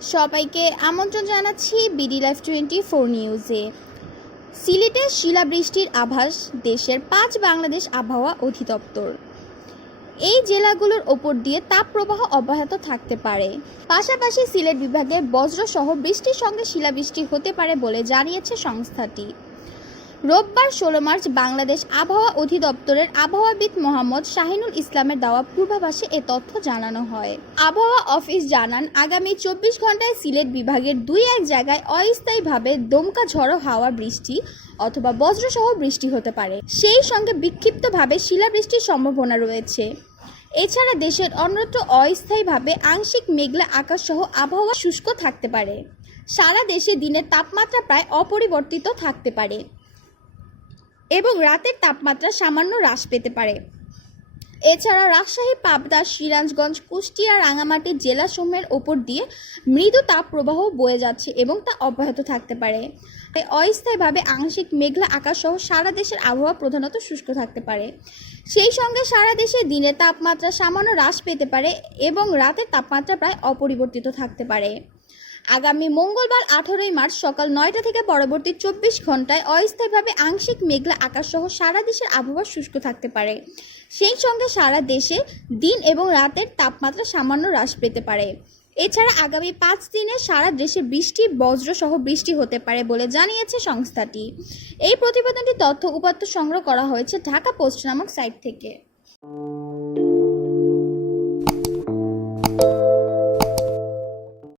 সবাইকে আমন্ত্রণ জানাচ্ছি বিডি লাইফ টোয়েন্টি ফোর নিউজে। সিলেটে শিলাবৃষ্টির আভাস, দেশের পাঁচ বাংলাদেশ আবহাওয়া অধিদপ্তর। এই জেলাগুলোর ওপর দিয়ে তাপপ্রবাহ অব্যাহত থাকতে পারে। পাশাপাশি সিলেট বিভাগে বজ্রসহ বৃষ্টির সঙ্গে শিলাবৃষ্টি হতে পারে বলে জানিয়েছে সংস্থাটি। রোববার ষোলো মার্চ বাংলাদেশ আবহাওয়া অধিদপ্তরের আবহাওয়াবিদ মোহাম্মদ শাহিনুল ইসলামের দেওয়া পূর্বাভাসে এ তথ্য জানানো হয়। আবহাওয়া অফিস জানান, আগামী চব্বিশ ঘন্টায় সিলেট বিভাগের দুই এক জায়গায় অস্থায়ীভাবে দমকা ঝড়ো হাওয়া বৃষ্টি অথবা বজ্রসহ বৃষ্টি হতে পারে। সেই সঙ্গে বিক্ষিপ্তভাবে শিলাবৃষ্টির সম্ভাবনা রয়েছে। এছাড়া দেশের অন্যত্র অস্থায়ীভাবে আংশিক মেঘলা আকাশসহ আবহাওয়া শুষ্ক থাকতে পারে। সারা দেশে দিনের তাপমাত্রা প্রায় অপরিবর্তিত থাকতে পারে। এবং রাতের তাপমাত্রা সামান্য হ্রাস পেতে পারে। এছাড়া রাজশাহী পাবদা সিরাজগঞ্জ, কুষ্টিয়া রাঙামাটি জেলাসমূহের ওপর দিয়ে মৃদু তাপপ্রবাহ বয়ে যাচ্ছে এবং তা অব্যাহত থাকতে পারে। তাই অস্থায়ীভাবে আংশিক মেঘলা আকাশ সহ সারা দেশের আবহাওয়া প্রধানত শুষ্ক থাকতে পারে। সেই সঙ্গে সারা দেশে দিনের তাপমাত্রা সামান্য হ্রাস পেতে পারে এবং রাতের তাপমাত্রা প্রায় অপরিবর্তিত থাকতে পারে। আগামী মঙ্গলবার আঠারোই মার্চ সকাল নয়টা থেকে পরবর্তী চব্বিশ ঘন্টায় অস্থায়ীভাবে আংশিক মেঘলা আকাশ সহ সারা দেশের আবহাওয়া শুষ্ক থাকতে পারে। সেই সঙ্গে সারা দেশে দিন এবং রাতের তাপমাত্রা সামান্য হ্রাস পেতে পারে। এছাড়া আগামী পাঁচ দিনে সারা দেশে বৃষ্টি বজ্র সহ বৃষ্টি হতে পারে বলে জানিয়েছে সংস্থাটি। এই প্রতিবেদনটি তথ্য উপাত্ত সংগ্রহ করা হয়েছে ঢাকা পোস্ট নামক সাইট থেকে।